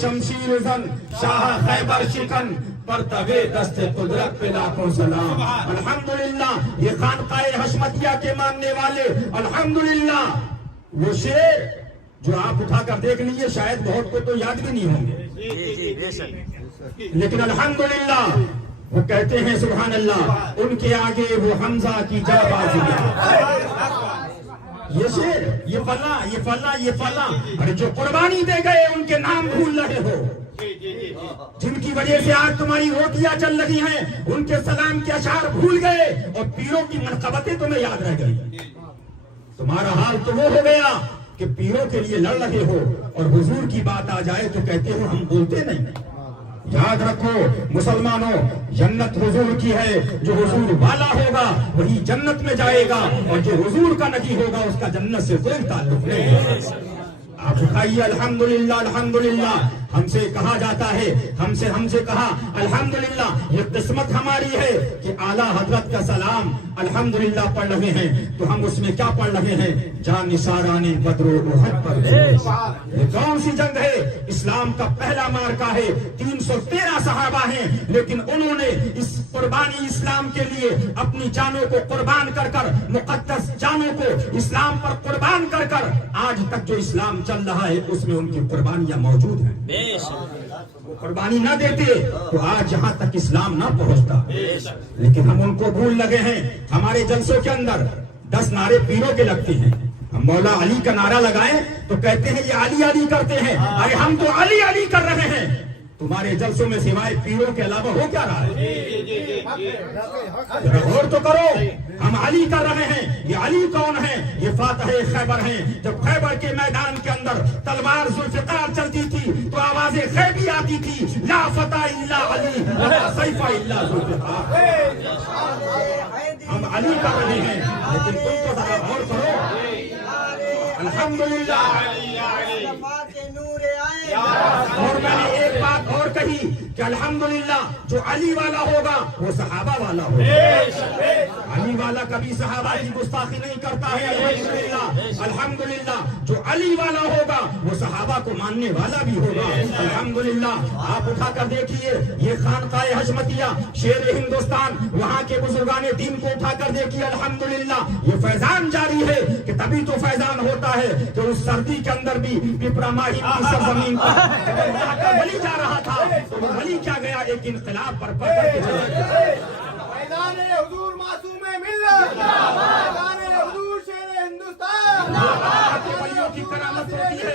شمشیر زن شاہ خیبر شکن پر تبے دست قدرت پہ لاکھوں سلام. الحمدللہ یہ خانقاہ حشمتیہ کے ماننے والے الحمدللہ وہ شعر جو آپ اٹھا کر دیکھ لیجئے شاید بہت کو تو یاد بھی نہیں ہوں گے، لیکن الحمدللہ وہ کہتے ہیں سبحان اللہ ان کے آگے وہ حمزہ کی جا بازیاں. یہ شعر یہ فلاں یہ فلاں یہ فلاں، ارے جو قربانی دے گئے ان کے نام بھول رہے ہو، جن کی وجہ سے آج تمہاری روٹیاں چل رہی ہیں ان کے سلام کے اشعار بھول گئے اور پیروں کی منقبتیں تمہیں یاد رہ گئی. تمہارا حال تو وہ ہو گیا کہ پیروں کے لیے لڑ رہے ہو اور حضور کی بات آ جائے تو کہتے ہو ہم بولتے نہیں. یاد رکھو مسلمانوں، جنت حضور کی ہے، جو حضور والا ہوگا وہی جنت میں جائے گا اور جو حضور کا نہیں ہوگا اس کا جنت سے کوئی تعلق نہیں ہے. آپ اٹھائیے الحمدللہ الحمدللہ. ہم سے کہا جاتا ہے ہم سے کہا الحمدللہ یہ قسمت ہماری ہے کہ اعلیٰ حضرت کا سلام الحمدللہ پڑھ رہے ہیں تو ہم اس میں کیا پڑھ رہے ہیں؟ جان نثاران بدر و احد پر. یہ کون سی جنگ ہے؟ اسلام کا پہلا معرکہ ہے. 313 صحابہ ہیں لیکن انہوں نے اس قربانی اسلام کے لیے اپنی جانوں کو قربان کر کر، مقدس جانوں کو اسلام پر قربان کر کر آج تک جو اسلام چل رہا ہے اس میں ان کی قربانیاں موجود ہیں. وہ قربانی نہ دیتے تو آج یہاں تک اسلام نہ پہنچتا. لیکن ہم ان کو بھول لگے ہیں. ہمارے جلسوں کے اندر 10 نعرے پیروں کے لگتے ہیں. ہم مولا علی کا نعرہ لگائیں تو کہتے ہیں یہ علی علی کرتے ہیں. ارے ہم تو علی علی کر رہے ہیں. تمہارے جلسوں میں سوائے پیروں کے علاوہ ہو کیا رہا ہے؟ غور تو کرو. ہم علی کر رہے ہیں. یہ علی کون ہے؟ یہ فاتح خیبر ہیں. جب خیبر کے میدان کے اندر تلوار ذوالفقار چلتی تھی تو آوازیں خیبی آتی تھی، لا فتح الا علی ولا سیف الا ذوالفقار. ہم علی کر رہے ہیں لیکن تم تو ذرا غور کرو. الحمدللہ. اور میں نے ایک بات اور کہی کہ الحمدللہ جو علی والا ہوگا وہ صحابہ والا ہوگا. علی والا کبھی صحابہ کی گستاخی نہیں کرتا ہے. الحمدللہ الحمدللہ جو علی والا ہوگا وہ صحابہ کو ماننے والا بھی ہوگا. الحمدللہ. آپ اٹھا کر دیکھیے یہ خانقاہ حشمتیہ شیر ہندوستان، وہاں کے بزرگان دین کو اٹھا کر دیکھیے. الحمدللہ یہ فیضان جاری ہے کہ تبھی تو فیضان ہوتا ہے کہ اس سردی کے اندر بھی پپرا ماہی کی سرزمین ولی جا رہا تھا تو وہ ولی کیا گیا ایک انقلاب پر میدان حضور معصوم ملت، میدان حضور شیر ہندوستان. ولیوں کی کرامت ہوتی ہے.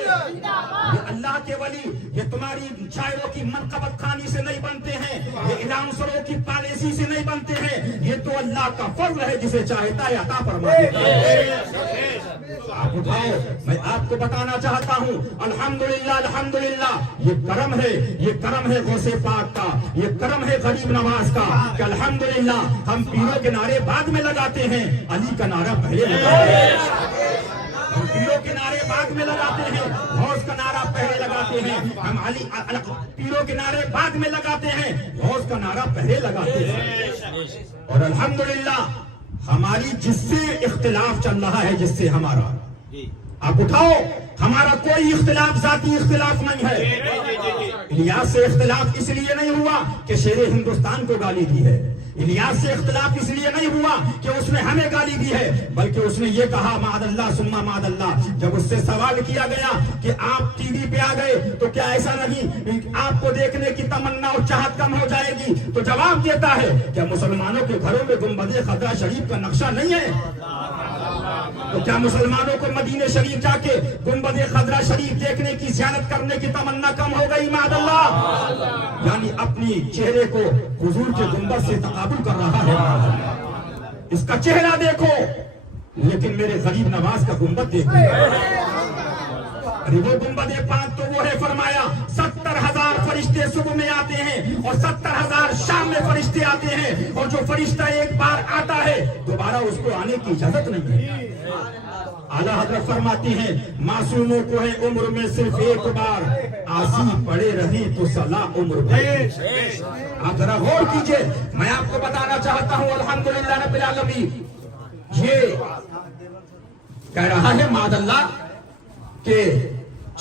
یہ اللہ کے ولی یہ تمہاری شاعروں کی منقبت خانی سے نہیں بنتے ہیں، یہ اناؤنسروں کی پالیسی سے نہیں بنتے ہیں. یہ تو اللہ کا فضل ہے جسے چاہتا ہے عطا فرما دیتا ہے. آپ اٹھاؤ. میں آپ کو بتانا چاہتا ہوں الحمدللہ الحمدللہ یہ کرم ہے، یہ کرم ہے غوث پاک کا، یہ کرم ہے غریب نواز کا کہ الحمدللہ ہم پیروں کے نعرے بعد میں لگاتے ہیں، علی کا نعرہ پہلے لگاتے ہیں. ہم پیروں کے نعرے بعد میں لگاتے ہیں، غوث کا نعرہ پہلے لگاتے ہیں. ہم علی پیروں کے نعرے بعد میں لگاتے ہیں، غوث کا نعرہ پہلے لگاتے ہیں. اور الحمدللہ ہماری جس سے اختلاف چل رہا ہے، جس سے ہمارا آپ اٹھاؤ ہمارا کوئی اختلاف ذاتی اختلاف نہیں ہے. الیاس سے اختلاف اس لیے نہیں ہوا کہ شیر ہندوستان کو گالی دی ہے. الیاس سے اختلاف اس لیے نہیں ہوا کہ اس نے ہمیں گالی دی ہے، بلکہ اس نے یہ کہا معاذ اللہ ثم معاذ اللہ. جب اس سے سوال کیا گیا کہ آپ ٹی وی پہ آ گئے تو کیا ایسا نہیں آپ کو دیکھنے کی تمنا اور چاہت کم ہو جائے گی؟ تو جواب دیتا ہے کیا مسلمانوں کے گھروں میں گنبد خضرا شریف کا نقشہ نہیں ہے؟ تو کیا مسلمانوں کو مدینہ شریف جا کے گنبد خضرا شریف دیکھنے کی زیارت کرنے کی تمنا کم ہو گئی؟ معاذ اللہ. یعنی اپنی چہرے کو حضور کے گنبد سے تقابل کر رہا ہے. اس کا چہرہ دیکھو لیکن میرے غریب نواز کا گنبد دیکھو. ارے وہ گنبد پاک تو وہ ہے، فرمایا 70,000 فرشتے صبح میں آتے ہیں اور 70,000 شام میں فرشتے آتے ہیں، اور جو فرشتہ ایک بار آتا ہے دوبارہ اس کو آنے کی اجازت نہیں ہے. اعلیٰ حضرت فرماتی ہیں معصوموں کو ہے عمر میں صرف ایک بار، آسی پڑے رہی تو صلاح عمر بھر. آپ ذرا غور کیجئے. میں آپ کو بتانا چاہتا ہوں الحمدللہ رب العالمین یہ کہہ رہا ہے معاذ اللہ کہ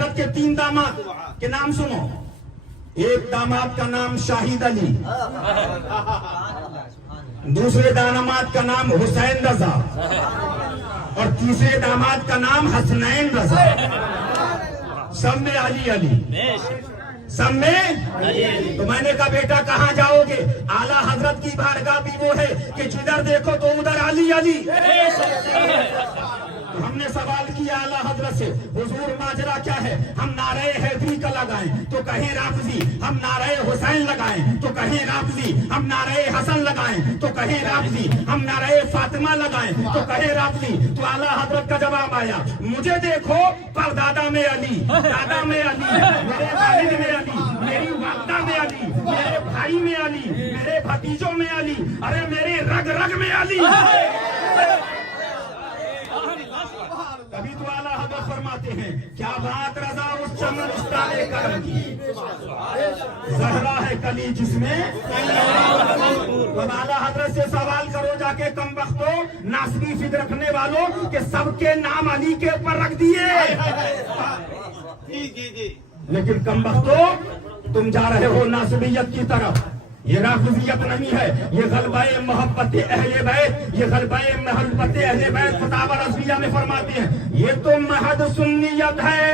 حضرت کے 3 داماد کے نام سنو. ایک داماد کا نام شاہد علی, دوسرے داماد کا نام حسین رضا, اور تیسرے داماد کا نام حسنین رضا. سب میں علی علی, سب میں. تو میں نے کہا بیٹا کہاں جاؤ گے؟ اعلیٰ حضرت کی بارگاہ بھی وہ ہے کہ جدھر دیکھو تو ادھر علی علی. تو ہم نے سوال کیا اعلیٰ حضرت سے, حضور ماجرا کیا ہے؟ ہم نعرہ حیدری کا لگائیں تو کہیں رافضی, ہم نعرہ حسین لگائیں تو کہیں رافضی, ہم نعرہ حسن لگائیں تو کہیں رافضی, ہم نعرہ فاطمہ لگائیں تو کہیں رافضی. تو اعلیٰ حضرت کا جواب آیا, مجھے دیکھو پر دادا میں علی, دادا میں علی, میرے والد میں علی, میری والدہ میں علی, میرے بھائی میں علی, میرے بھتیجوں میں علی, ارے میرے رگ رگ میں علی. ابھی تو اعلیٰ حضرت فرماتے ہیں کیا بات رضا اس چمن استانے کرم کی, زہرا ہے کلی جس میں. تو اعلیٰ حضرت سے سوال کرو جا کے کم وقتوں, ناسبی فکر رکھنے والوں, کہ سب کے نام علی کے اوپر رکھ دیے. لیکن کم وقتوں تم جا رہے ہو ناسبیت کی طرف. یہ رافضیت نہیں ہے, یہ غلبہ محبت اہل بیت, یہ غلبہ محبت اہل بیت. فتاوی رضویہ میں فرماتے ہیں یہ تو محض سنیت ہے,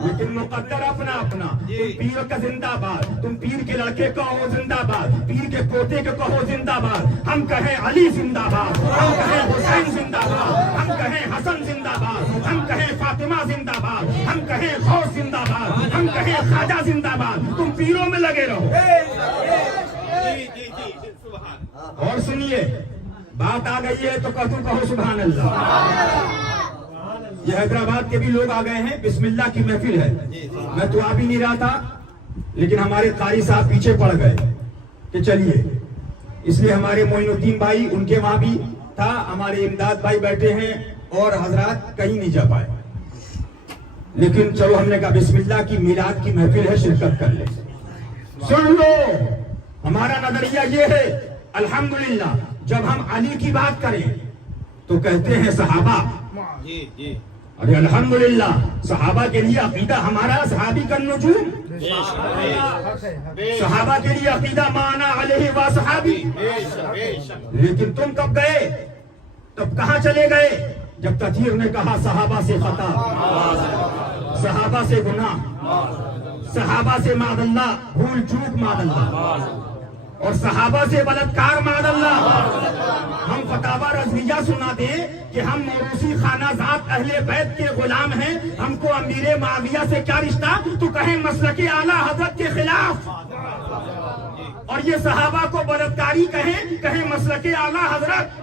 لیکن مقدر اپنا اپنا. تم پیر کا زندہ باد, تم پیر کے لڑکے کہو زندہ باد, پیر کے پوتے کے کہو زندہ باد. ہم کہیں علی زندہ باد, ہم کہیں حسین زندہ باد, ہم کہیں حسن زندہ باد, ہم کہیں فاطمہ زندہ باد, ہم کہیں غوث زندہ باد, ہم کہیں خواجہ زندہ باد. تم پیروں میں لگے رہو. اور سنیے, بات آ گئی ہے تو کہو سبحان اللہ. یہ حیدرآباد کے بھی لوگ آ گئے ہیں, بسم اللہ کی محفل ہے. میں تو آ بھی نہیں رہا تھا, لیکن ہمارے قاری صاحب پیچھے پڑ گئے کہ چلیے. اس لیے ہمارے معین الدین بھائی ان کے وہاں بھی تھا, ہمارے امداد بھائی بیٹھے ہیں, اور حضرات کہیں نہیں جا پائے. لیکن چلو ہم نے کہا بسم اللہ کی میلاد کی محفل ہے, شرکت کر لیں. سن لو, ہمارا نظریہ یہ ہے الحمدللہ جب ہم علی کی بات کریں تو کہتے ہیں صحابہ. ارے الحمدللہ صحابہ کے لیے عقیدہ ہمارا صحابی کا نجوم, صحابہ کے لیے عقیدہ مانا علیہ و صحابی. لیکن تم کب گئے, تب کہاں چلے گئے جب تطہیر نے کہا صحابہ سے خطا, صحابہ سے گناہ, صحابہ سے معاذ اللہ بھول چوک معاذ اللہ, اور صحابہ سے بلاتکار معاذ اللہ. ہم فتاوی رضویہ سنا دیں کہ ہم موروثی خانہ ذات اہل بیت کے غلام ہیں, ہم کو امیر معاویہ سے کیا رشتہ, تو کہیں مسلک اعلیٰ حضرت کے خلاف. اور یہ صحابہ کو بلاتکاری کہیں مسلک اعلیٰ حضرت.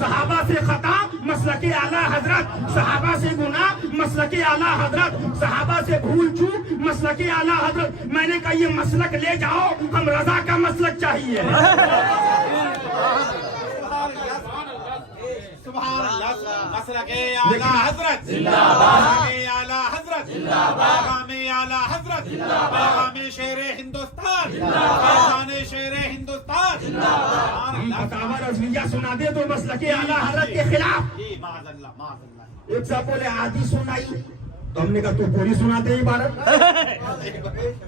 صحابہ سے خطا مسلک اعلیٰ حضرت, صحابہ سے گناہ مسلک اعلیٰ حضرت, صحابہ سے بھول چوک مسلک اعلیٰ حضرت. میں نے کہا یہ مسلک لے جاؤ, ہم رضا کا مسلک چاہیے. مسلک اعلیٰ حضرت زندہ باد, اعلیٰ حضرت زندہ باد, اعلیٰ حضرت زندہ باد, شیر ہندوستان زندہ باد, شیر ہندوستان زندہ باد. ہم فتاوی رضویہ سنا دے تو مسلک اعلیٰ حضرت کے خلاف. معاذ اللہ, معاذ اللہ. ایک صاحب بولے آدھی سنائی, تو ہم نے کہا تو پوری سناتے ہیں عبارت.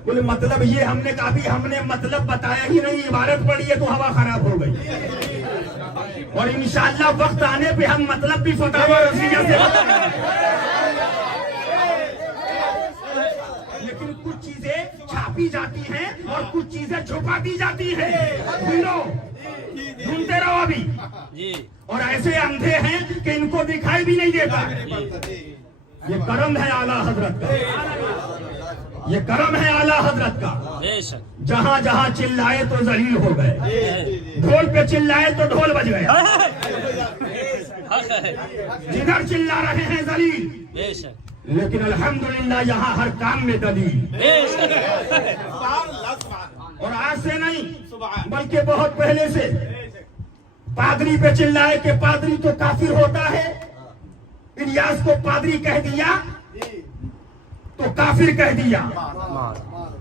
بولے مطلب یہ, ہم نے کہا بھی ہم نے مطلب بتایا ہی نہیں, عبارت پڑھی ہے تو ہوا خراب ہو گئی. اور انشاءاللہ وقت آنے پہ ہم مطلب بھی فتاوی رضویہ سے بتائیں گے. لیکن کچھ چیزیں چھاپی جاتی ہیں اور کچھ چیزیں چھپا دی جاتی ہیں. ڈھونڈتے رہو ابھی. اور ایسے اندھے ہیں کہ ان کو دکھائی بھی نہیں دیتا. یہ کرم ہے اعلیٰ حضرت کا, یہ کرم ہے اعلیٰ حضرت کا. جہاں جہاں چلائے تو ذلیل ہو گئے, ڈھول پہ چلائے تو ڈھول بج گئے, جدھر چلا رہے ہیں ذلیل. لیکن الحمدللہ یہاں ہر کام میں دلیل. اور آج سے نہیں بلکہ بہت پہلے سے پادری پہ چلائے کہ پادری تو کافر ہوتا ہے, الیاس کو پادری کہہ دیا تو کافر کہہ دیا.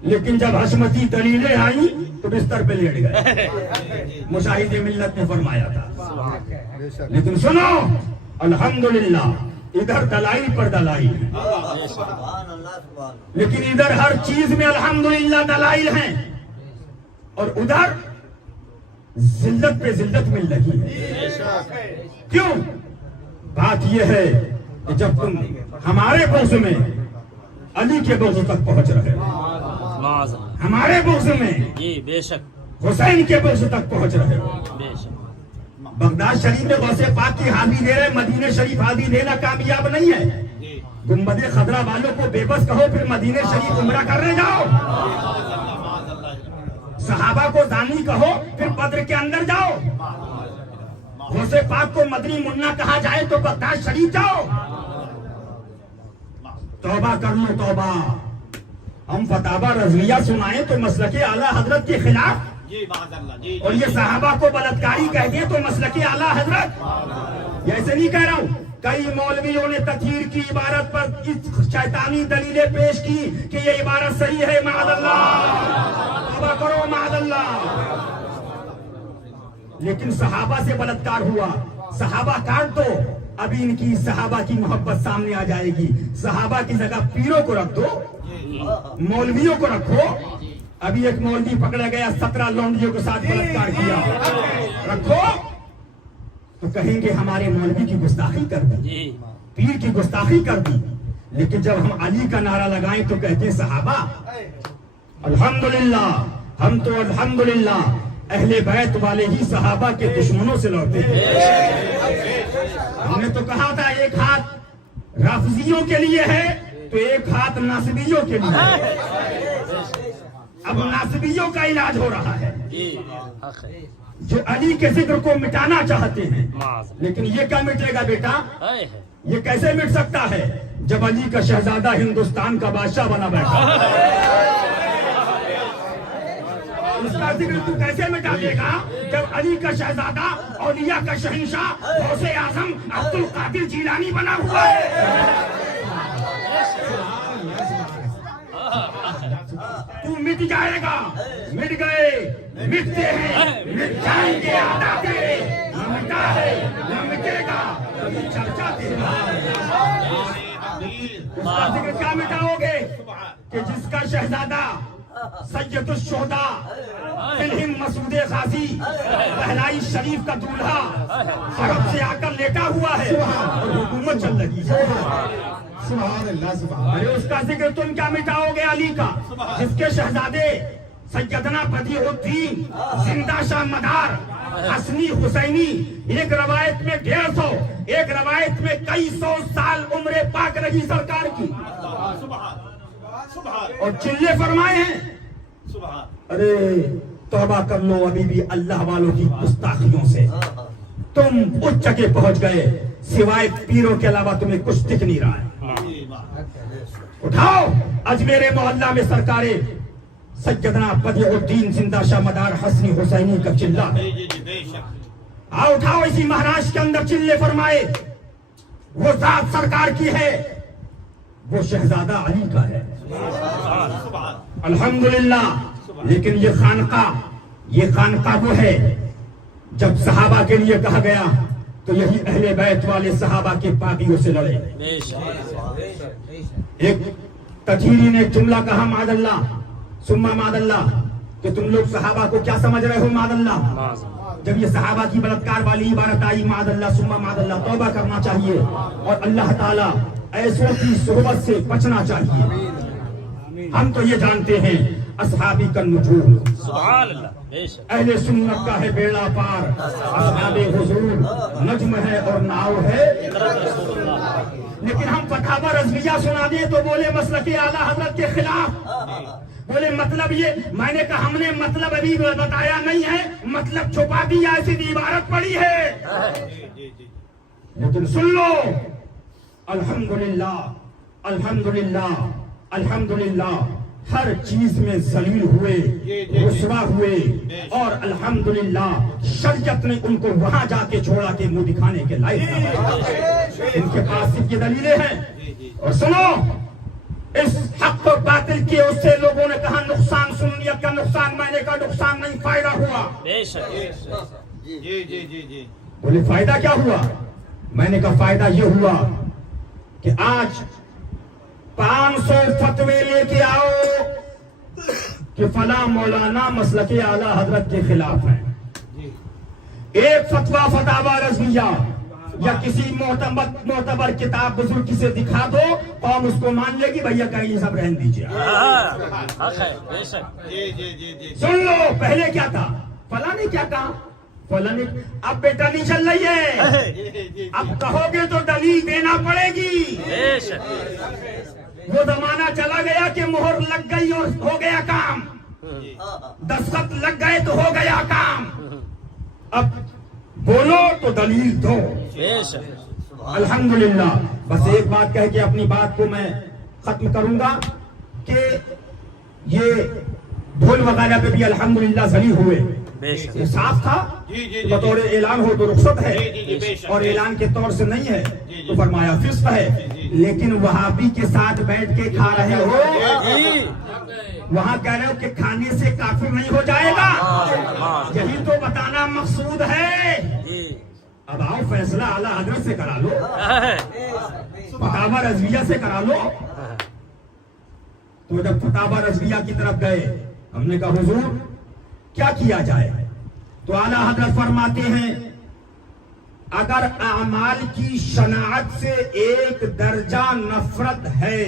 لیکن جب حشمتی دلیلیں آئیں تو بستر پہ لیٹ گئے. مشاہد ملت نے فرمایا تھا. لیکن سنو الحمدللہ ادھر دلائل پر دلائل ہیں، لیکن ادھر ہر چیز میں الحمدللہ دلائل ہیں، اور ادھر ذلت پہ ذلت مل رہی ہے۔ کیوں؟ بات یہ ہے کہ جب تم ہمارے بغض میں علی کے بغض تک پہنچ رہے ہو، ہمارے بغض میں جی بے شک حسین کے بغض تک پہنچ رہے ہو، بے شک بغداد شریف میں غوث پاک کی حاضری دے رہے، مدینہ شریف حاضری دینا کامیاب نہیں ہے۔ گنبد خضرا والوں کو بے بس کہو، پھر مدینہ شریف عمرہ کرنے جاؤ۔ صحابہ کو دانی کہو، پھر بدر کے اندر جاؤ۔ غوث پاک کو مدنی منا کہا جائے تو بغداد شریف جاؤ۔ توبہ کر لو توبہ۔ ہم فتاوی رضویہ سنائیں تو مسلک اعلیٰ حضرت کے خلاف، اور یہ صحابہ کو بلاتکاری کہہ دیں تو مسلک اعلیٰ حضرت۔ یہ ایسے نہیں کہہ رہا ہوں، کئی مولویوں نے تطہیر کی عبارت پر شیطانی دلیلیں پیش کی کہ یہ عبارت صحیح ہے، معاذ اللہ، توبہ کرو معاذ اللہ۔ لیکن صحابہ سے بلاتکار ہوا، صحابہ کاٹ دو، ابھی ان کی صحابہ کی محبت سامنے آ جائے گی۔ صحابہ کی جگہ پیروں کو رکھ دو، مولویوں کو رکھو۔ ابھی ایک مولوی پکڑا گیا، 17 لونڈیوں کے ساتھ بلاتکار کیا، رکھو تو کہیں گے ہمارے مولوی کی گستاخی کر دی، پیر کی گستاخی کر دی۔ لیکن جب ہم علی کا نعرہ لگائیں تو کہتے ہیں صحابہ۔ الحمدللہ، ہم تو الحمدللہ اہل بیت والے ہی صحابہ کے دشمنوں سے لڑتے ہیں۔ ہم نے تو کہا تھا ایک ہاتھ رافضیوں کے لیے ہے تو ایک ہاتھ ناصبیوں کے لیے ہے۔ اب ناصبیوں کا علاج ہو رہا ہے، جو علی کے ذکر کو مٹانا چاہتے ہیں۔ لیکن یہ کیا مٹے گا بیٹا؟ یہ کیسے مٹ سکتا ہے جب علی کا شہزادہ ہندوستان کا بادشاہ بنا بیٹھا؟ اس کا ذکر تو کیسے مٹا دے گا جب علی کا شہزادہ اولیاء کا شہنشاہ غوث اعظم عبد القادر جیلانی بنا ہوا ہے؟ تو مٹ جائے گا، مٹ گئے، مٹتے ہیں، مٹ جائیں گے آدھا تیرے، نہ مٹا ہے نہ مٹے گا، کبھی چرچا تیرا۔ اس کا ذکر کیا مٹاؤ گے کہ جس کا شہزادہ سید الشہداء فلہم مسعود غازی بہلائی شریف کا دولہا عرب سے آ کر لیٹا ہوا ہے اور حکومت چل رہی ہے۔ سبحان اللہ، سبحان ارے اس کا ذکر تم کیا مٹاؤ گے علی کا، جس کے شہزادے سیدنا بدیع الدین زندہ شاہ مدار حسنی حسینی، ایک روایت میں 150، ایک روایت میں کئی سو سال عمر پاک رہی سرکار کی، اور چلے فرمائے ہیں۔ ارے توبہ کر لو، ابھی بھی اللہ والوں کی گستاخیوں سے تم اس جگہ پہنچ گئے، سوائے پیروں کے علاوہ تمہیں کچھ دکھ نہیں رہا ہے۔ اٹھاؤ اجمیر محلہ میں سرکار سیدنا بدیع الدین زندہ شاہ مدار حسنی حسینی کا چلہ، آؤ اٹھاؤ اسی مہاراشٹر کے اندر چلے فرمائے، وہ ذات سرکار کی ہے، وہ شہزادہ علی کا ہے، الحمدللہ۔ لیکن یہ خانقاہ وہ ہے جب صحابہ کے لیے کہا گیا تو یہی اہل بیت والے صحابہ کے باغیوں سے لڑے۔ ایک تطہیری نے جملہ کہا معاذ اللہ ثم معاذ اللہ کہ تم لوگ صحابہ کو کیا سمجھ رہے ہو معاذ اللہ۔ جب یہ صحابہ کی بلاتکار والی عبارت آئی معاذ اللہ ثم معاذ اللہ، توبہ کرنا چاہیے اور اللہ تعالیٰ ایسوں کی صحبت سے بچنا چاہیے۔ ہم تو یہ جانتے ہیں اصحابی کا نجوم، سبحان اللہ، اہل سنت کا ہے بیڑا پار، اصحاب حضور نجم ہے اور ناؤ ہے۔ لیکن ہم فتاوی رضویہ سنا دیں تو بولے مسلک اعلیٰ حضرت کے خلاف، بولے مطلب یہ، میں نے کہا ہم نے مطلب ابھی بتایا نہیں ہے، مطلب چھپا دیا، ایسی عبارت پڑی ہے۔ لیکن سن لو، الحمدللہ الحمدللہ الحمدللہ ہر چیز میں ذلیل ہوئے، رسوا ہوئے، اور الحمدللہ شریعت نے ان کو وہاں جا کے چھوڑا کے منہ دکھانے کے لائق ہے۔ ان کے پاس صرف یہ دلیلیں ہیں۔ اور سنو، اس حق و باطل کے اس سے لوگوں نے کہا نقصان سنیت کا نقصان، میں نے کہا نقصان نہیں، فائدہ ہوا۔ بولے فائدہ کیا ہوا؟ میں نے کہا فائدہ یہ ہوا کہ آج 500 فتوے لے کے آؤ کہ فلاں مولانا مسلک اعلیٰ حضرت کے خلاف ہیں. ایک فتویٰ فتاوی رضویہ یا کسی معتبر کتاب بزرگ سے دکھا دو، قوم اس کو مان لے گی. بھیا کہیں یہ سب رہن دیجیے. حق ہے بے شک. سن لو پہلے کیا تھا، فلاں نے کیا کہا، فلاں نے. اب بیٹا نہیں چل رہی ہے، اب کہو گے تو دلیل دینا پڑے گی. بے شک. وہ زمانہ چلا گیا کہ مہر لگ گئی اور ہو گیا کام، دستخط لگ گئے تو ہو گیا کام. اب بولو تو دلیل دو. بے شک. الحمدللہ. بس ایک بات کہہ کے اپنی بات کو میں ختم کروں گا کہ یہ ڈھول وغیرہ پہ بھی الحمدللہ ذلیل ہوئے. بے شک. یہ صاف تھا بطور اعلان ہو تو رخصت ہے، اور اعلان کے طور سے نہیں ہے تو فرمایا فسق ہے. لیکن وہابی کے ساتھ بیٹھ کے کھا رہے ہو، وہاں کہہ رہے ہو کہ کھانے سے کافر نہیں ہو جائے گا. یہی تو بتانا مقصود ہے. اب آؤ فیصلہ اعلیٰ حضرت سے کرا لو، فتاوی رضویہ سے کرا لو. تو جب فتاوی رضویہ کی طرف گئے، ہم نے کہا حضور کیا کیا جائے؟ تو اعلیٰ حضرت فرماتے ہیں اگر اعمال کی شناعت سے ایک درجہ نفرت ہے،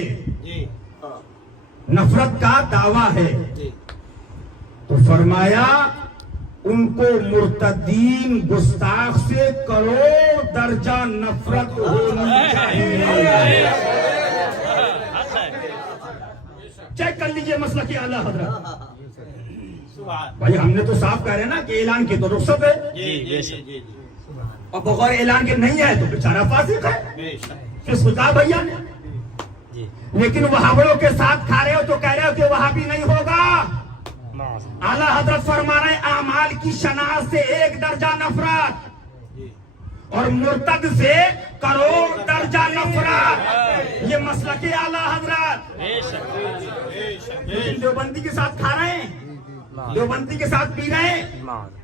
نفرت کا دعویٰ ہے، تو فرمایا ان کو مرتدین گستاخ سے کروڑ درجہ نفرت ہونی چاہیے. چیک کر لیجئے مسلک اعلیٰ حضرت. بھائی ہم نے تو صاف کہہ رہے ہیں نا کہ اعلان کی تو رخصت ہے، اور بغیر اعلان کے نہیں ہے تو بیچارہ فاسق ہے. فسق کہا بھیا نے. لیکن وہابڑوں کے ساتھ کھا رہے ہو تو کہہ رہے ہو کہ وہاں بھی نہیں ہوگا. اعلیٰ حضرت فرما رہے اعمال کی شناعت سے ایک درجہ نفرت اور مرتد سے کروڑ درجہ نفرت. یہ مسلک اعلیٰ حضرت. لیکن دیوبندی کے ساتھ کھا رہے ہیں، دیوبندی کے ساتھ پی رہے ہیں،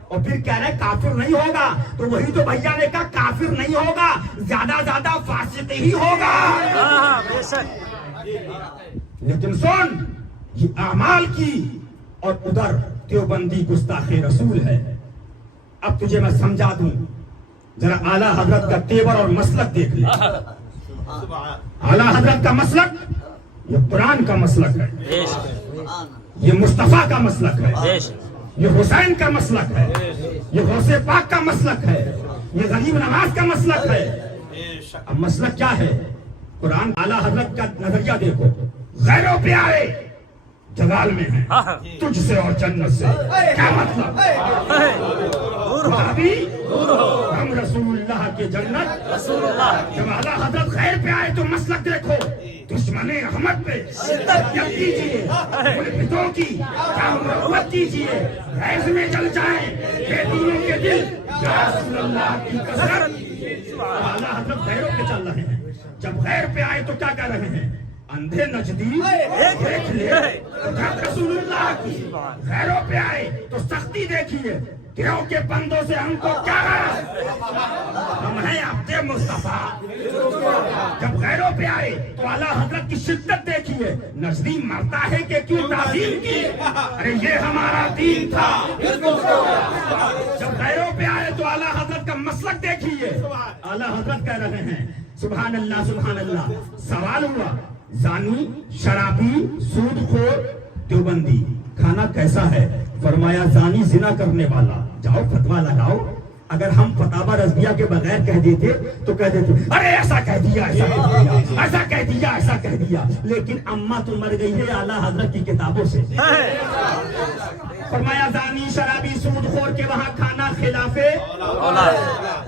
اور پھر کہہ رہے کافر نہیں ہوگا. تو وہی تو بھیا نے کہا کافر نہیں ہوگا، زیادہ فاسق ہی ہوگا. لیکن سن، یہ اعمال کی اور ادھر دیوبندی گستاخ رسول ہے. اب تجھے میں سمجھا دوں، ذرا اعلیٰ حضرت کا تیور اور مسلک دیکھ لے. اعلیٰ حضرت کا مسلک یہ قرآن کا مسلک ہے، یہ مصطفیٰ کا مسلک ہے، یہ حسین کا مسلک ہے، یہ غوث پاک کا مسلک ہے، یہ غریب نواز کا مسلک ہے. اب مسلک کیا ہے؟ قرآن. اعلیٰ حضرت کا نظریہ دیکھو، غیروں پہ آئے جلال میں ہے، تجھ سے اور جنت سے. کیا مطلب؟ ہم رسول اللہ کے جنت. جب اعلیٰ حضرت غیر پہ آئے تو مسلک دیکھو، دشمن احمد پہ شدت کیجیے، ملحدوں کی کیا محبت کیجیے، غیظ میں جل جائیں بے دینوں کے دل، یا رسول اللہ کی کثرت. اعلیٰ حضرت غیروں پہ چل رہے ہیں. جب غیر پہ آئے تو کیا کہہ رہے ہیں؟ اندھے نجدی دیکھ لے. جب رسول اللہ کی غیروں پہ آئے تو سختی دیکھیے. دیو کے بندوں سے ہم کو کیا رہا؟ ہم ہیں عبد مصطفیٰ. جب غیروں پہ آئے تو اعلیٰ حضرت کی شدت دیکھیے. نجدی مرتا ہے کہ کیوں تعظیم کی؟ ارے یہ ہمارا دین تھا. جب غیروں پہ آئے تو اعلیٰ حضرت کا مسلک دیکھیے. اعلیٰ حضرت کہہ رہے ہیں سبحان اللہ سبحان اللہ. سوال ہوا زانی، شرابی، سود خور، دیوبندی کھانا کیسا ہے؟ فرمایا زانی زنا کرنے والا. جاؤ فتویٰ لگاؤ. اگر ہم فتاوی رضویہ کے بغیر کہہ دیتے تو کہہ دیتے ارے ایسا کہہ دیا، ایسا کہہ دیا، ایسا کہہ دیا، ایسا کہہ دیا. لیکن اماں تو مر گئی ہے اعلیٰ حضرت کی کتابوں سے. فرمایا زانی، شرابی، سود خور کے وہاں کھانا خلاف.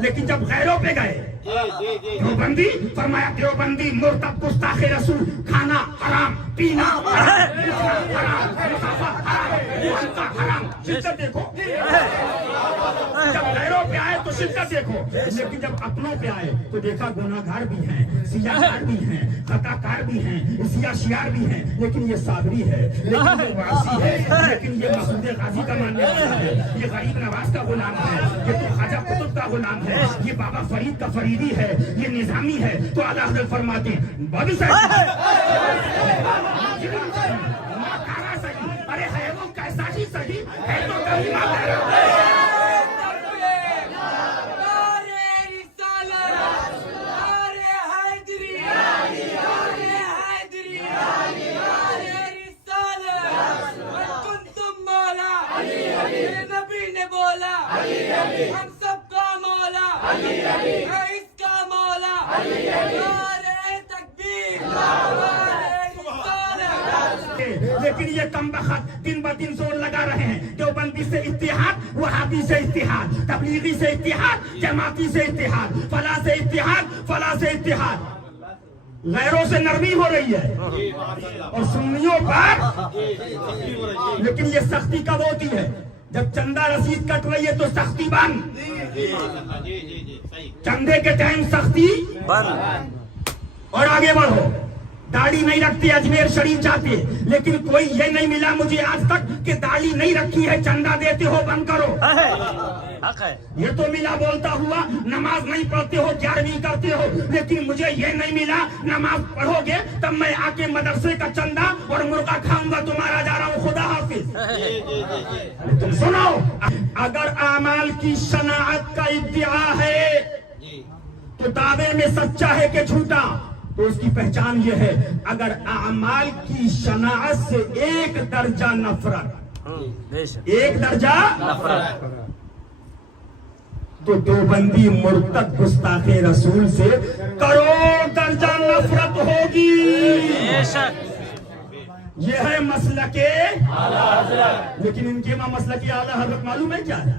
لیکن جب غیروں پہ گئے دیوبندی، فرمایا دیوبندی مرتد گستاخ رسول، کھانا حرام، پینا حرام، حرام. شدت دیکھو. جب غیروں پہ آئے تو شدت دیکھو. لیکن جب اپنوں پہ آئے تو دیکھا گناہ گار بھی ہیں، سیاہ کار بھی ہیں، خطا کار بھی ہیں، سیاہ شیار بھی ہیں. لیکن یہ صابری ہے، لیکن یہ واسی ہے، لیکن یہ مسعود غازی کا ماننے والا ہے، یہ غریب نواز کا غلام ہے، یہ تو خواجہ قطب کا غلام ہے، یہ بابا فرید کا فریدی ہے، یہ نظامی ہے، تو اعلیٰ حضرت فرماتے ہیں بابی صاحب ارے ہے وہ کیسا ہی صحیح ہے تو کلمہ تیرا ہم سب کا مولا ہے، اس کا مولا نعرہ تکبیر، لیکن یہ کم بخت دن بہ دن زور لگا رہے ہیں، دیوبندی سے اتحاد، وہابی سے اتحاد، تبلیغی سے اتحاد، جماعتی سے اتحاد، فلاں سے اتحاد، فلاں سے اتحاد، غیروں سے نرمی ہو رہی ہے اور سنیوں پر، لیکن یہ سختی کب ہوتی ہے؟ جب چندہ رسید کٹ رہی ہے تو سختی بند، چندے کے ٹائم سختی بند، اور آگے بڑھو۔ داڑھی نہیں رکھتے اجمیر شریف جاتے، لیکن کوئی یہ نہیں ملا مجھے آج تک کہ داڑھی نہیں رکھی ہے چندہ دیتے ہو بند کرو۔ حق ہے، یہ تو ملا بولتا ہوا نماز نہیں پڑھتے ہو 11ویں کرتے ہو، لیکن مجھے یہ نہیں ملا نماز پڑھو گے تب میں آ کے مدرسے کا چندہ اور مرغا کھاؤں گا، تمہارا جا رہا ہوں، خدا حافظ۔ تم سنو، اگر اعمال کی شناعت کا ادعا ہے تو دعوے میں سچا ہے کہ جھوٹا، تو اس کی پہچان یہ ہے اگر اعمال کی شناعت سے ایک درجہ نفرت، بے شک، ایک درجہ نفرت، تو دیوبندی مرتد گستاخ رسول سے کروڑ درجہ نفرت ہوگی۔ بے شک، یہ ہے مسلک اعلیٰ حضرت، لیکن ان کے ماں مسلک اعلیٰ حضرت معلوم ہے کیا ہے؟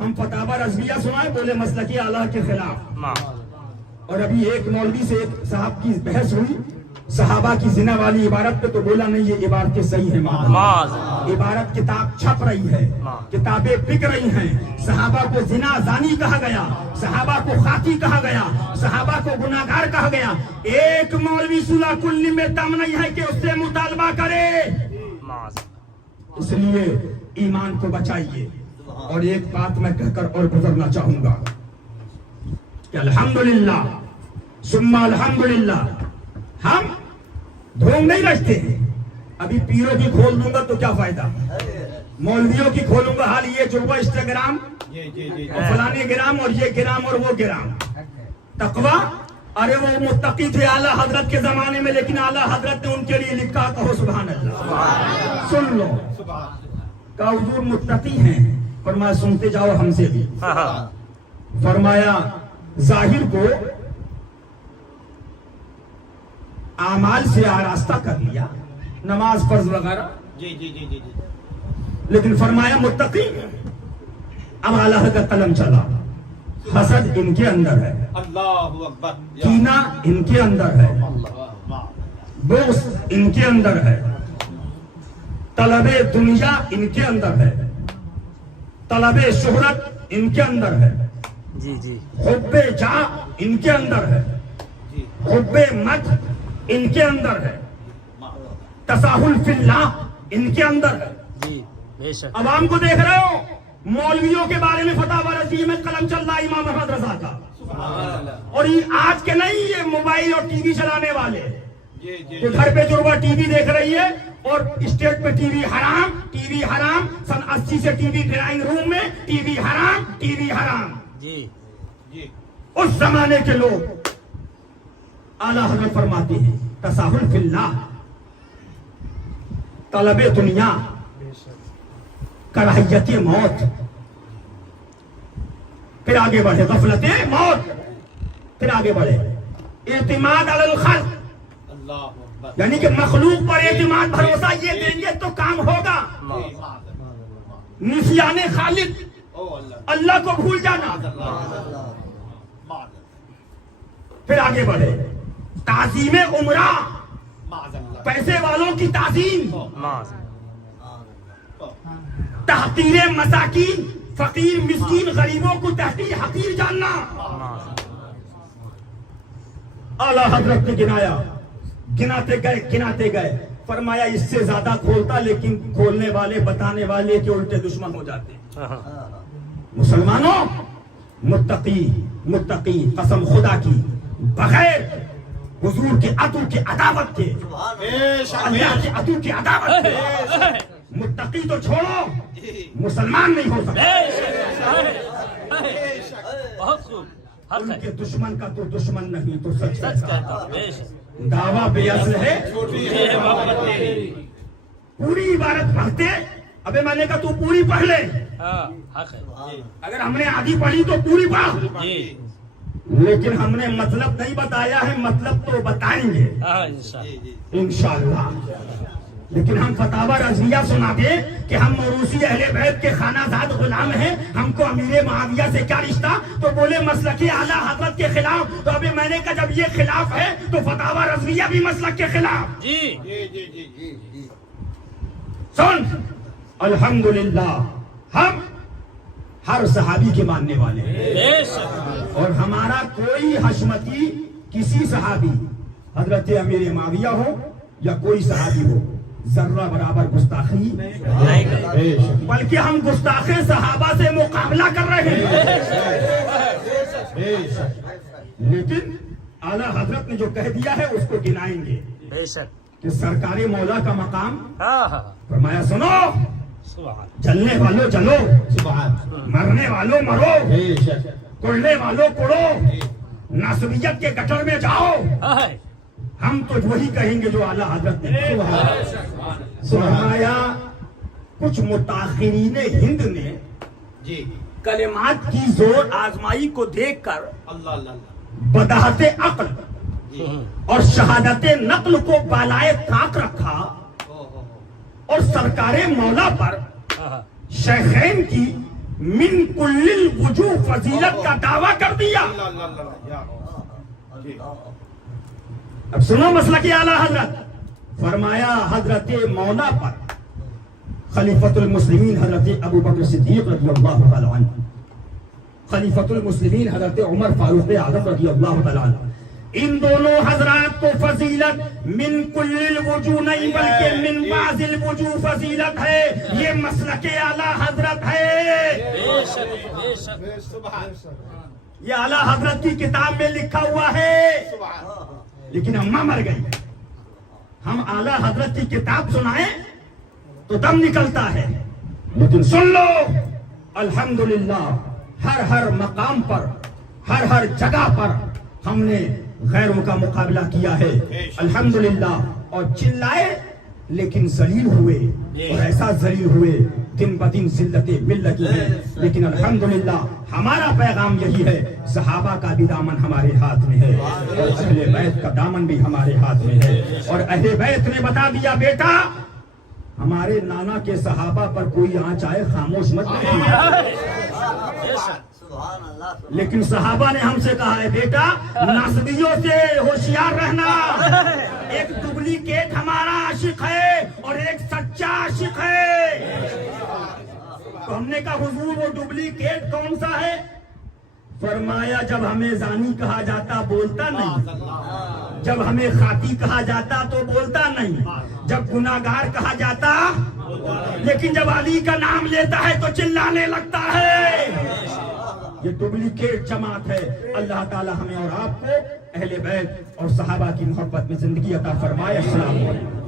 ہم فتاوی رضویہ سنائے بولے مسلک اعلیٰ کے خلاف، ماں، اور ابھی ایک مولوی سے ایک صاحب کی بحث ہوئی صحابہ کی زنا والی عبارت پہ، تو بولا نہیں یہ عبارتیں صحیح ہیں، عبارت کتاب چھپ رہی ہے، کتابیں بک رہی ہیں، صحابہ کو زنا زانی کہا گیا، صحابہ کو خاطی کہا گیا، صحابہ کو گناہگار کہا گیا۔ ایک مولوی صلح کلی میں دم نہیں ہے کہ اس سے مطالبہ کرے، اس لیے ایمان کو بچائیے۔ اور ایک بات میں کہہ کر اور گزرنا چاہوں گا کہ الحمدللہ ثم الحمدللہ ہم ڈھونگ نہیں رکھتے ہیں۔ ابھی پیروں کی کھول دوں گا تو کیا فائدہ، مولویوں کی کھولوں گا، حال یہ جو وہ انسٹاگرام اور فلانے گرام اور یہ گرام اور وہ گرام، تقویٰ، ارے وہ متقی تھے اعلیٰ حضرت کے زمانے میں، لیکن اعلیٰ حضرت نے ان کے لیے لکھا، کہو سبحان اللہ، سن لو، کہ حضور متقی ہیں، فرمایا سنتے جاؤ ہم سے بھی، فرمایا ظاہر کو اعمال سے آراستہ کر لیا، نماز فرض وغیرہ، لیکن فرمایا متقی، اب اعلیٰ کا قلم چلا، حسد ان کے اندر ہے، اللہ اکبر، کینہ ان کے اندر ہے، بغض ان کے اندر ہے، طلب دنیا ان کے اندر ہے، طلب شہرت ان کے اندر ہے، جی جی، حب جاہ ان کے اندر ہے، حب مدح ان کے اندر ہے، تساہل فی اللہ ان کے اندر ہے۔ جی بے شک، عوام کو دیکھ رہے ہو، مولویوں کے بارے میں فتاوی رضویہ میں قلم چل رہا ہے امام احمد رضا کا، اور یہ آج کے نہیں، یہ موبائل اور ٹی وی چلانے والے، کہ گھر پہ جو ٹی وی دیکھ رہی ہے اور اسٹیٹ پہ ٹی وی حرام، ٹی وی حرام، سن 80 سے ٹی وی ڈرائنگ روم میں ٹی وی حرام، ٹی وی حرام۔ جی، اس زمانے کے لوگ اعلیٰ حضرت فرماتے ہیں تساہل فی اللہ، طلب دنیا، کراہیت موت، پھر آگے بڑھے غفلت موت، پھر آگے بڑھے اعتماد علی الخلق، یعنی کہ مخلوق پر اعتماد بھروسہ یہ دیں گے تو کام ہوگا، نسیان خالق، اللہ کو بھول جانا، پھر آگے بڑھے تعظیم عمرہ، پیسے والوں کی تعظیم، تحقیر مساکین، فقیر مسکین غریبوں کو تحقیر حقیر جاننا۔ اعلیٰ حضرت نے گنایا، گناتے گئے، فرمایا اس سے زیادہ کھولتا، لیکن کھولنے والے بتانے والے کے الٹے دشمن ہو جاتے۔ مسلمانوں، متقی قسم خدا کی بغیر حضور کے عدو کی عداوت کے، اللہ کے عدو کی عداوت کے متقی تو چھوڑو مسلمان نہیں ہو سکتا۔ بہت خوب، حق ان ہے، کے دشمن کا تو دشمن نہیں تو سچ سچ کہتا۔ کہتا ہوں، بے شک، دعویٰ بے اصل ہے، یہ ہے محبت تیری۔ پوری عبارت پڑھتے، ابے میں نے کہا تو پوری پڑھ لے، ہاں حق ہے، اگر ہم نے آدھی پڑھی تو پوری پڑھ، جی لیکن ہم نے مطلب نہیں بتایا ہے، مطلب تو بتائیں گے ہاں انشاءاللہ۔ انشاءاللہ۔ لیکن ہم فتاوی رضویہ سنا دیں کہ ہم موروثی اہل بیت کے خانہ زاد غلام ہیں، ہم کو امیر معاویہ سے کیا رشتہ؟ تو بولے مسلک اعلیٰ حضرت کے خلاف، تو ابھی میں نے کہا جب یہ خلاف ہے تو فتاوی رضویہ بھی مسلک کے خلاف۔ جی سن، الحمدللہ ہم ہر صحابی کے ماننے والے ہیں، بے شک، اور ہمارا کوئی حشمتی کسی صحابی حضرت امیر معاویہ ہو یا کوئی صحابی ہو ذرہ برابر گستاخی نہیں کرتا، بلکہ ہم گستاخی صحابہ سے مقابلہ کر رہے ہیں۔ لیکن اعلیٰ حضرت نے جو کہہ دیا ہے اس کو گنائیں گے بے شک، کہ سرکار مولا کا مقام، ہاں ہاں، فرمایا سنو، سبحان، چلنے والوں چلو، مرنے والوں مرو، کڑنے والوں کڑو، نصبیت کے گٹر میں جاؤ، ہاں ہم تو وہی کہیں گے جو اعلیٰ حضرت نے فرمایا۔ کچھ متاخرین ہند نے کلمات کی زور آزمائی کو دیکھ کر بداحت عقل اور شہادت نقل کو بالائے طاق رکھا اور سرکار مولا پر ہاں، شیخین کی من کل الوجوہ فضیلت کا دعویٰ کر دیا۔ اب سنو مسئلہ کی اعلیٰ حضرت، فرمایا حضرت مولا پر خلیفۃ المسلمین حضرت ابو بکر صدیق رضی اللہ تعالی عنہ، خلیفۃ المسلمین حضرت عمر فاروق اعظم رضی اللہ تعالی عنہ، ان دونوں حضرات کو فضیلت من کل الوجوہ نہیں بلکہ من بعض الوجوہ فضیلت ہے، یہ مسلک اعلیٰ حضرت ہے۔ بے شک، بے شک، یہ اعلیٰ حضرت کی کتاب میں لکھا ہوا ہے، لیکن اماں مر گئی، ہم اعلیٰ حضرت کی کتاب سنائیں تو دم نکلتا ہے، لیکن سن لو الحمدللہ ہر مقام پر، ہر جگہ پر ہم نے غیروں کا مقابلہ کیا ہے الحمدللہ، اور چلائے لیکن ذلیل ہوئے، اور ایسا ذلیل ہوئے دن بدن ذلتیں مل لگی ہیں، لیکن الحمدللہ ہمارا پیغام یہی ہے، صحابہ کا بھی دامن ہمارے ہاتھ میں ہے، اور اہل بیت کا دامن بھی ہمارے ہاتھ میں ہے، اور اہل بیت نے بتا دیا بیٹا ہمارے نانا کے صحابہ پر کوئی آنچ آئے خاموش مت رہیے، بے شک، لیکن صحابہ نے ہم سے کہا ہے بیٹا نصبیوں سے ہوشیار رہنا، ایک ڈپلیکیٹ ہمارا عاشق ہے اور ایک سچا عاشق ہے۔ تو ہم نے کہا حضور وہ ڈپلیکیٹ کون سا ہے؟ فرمایا جب ہمیں زانی کہا جاتا بولتا نہیں، جب ہمیں خاطی کہا جاتا تو بولتا نہیں، جب گناہگار کہا جاتا، لیکن جب علی کا نام لیتا ہے تو چلانے لگتا ہے۔ یہ ڈپلیکیٹ جماعت ہے۔ اللہ تعالی ہمیں اور آپ کو اہل بیت اور صحابہ کی محبت میں زندگی عطا فرمائے۔ السلام علیکم۔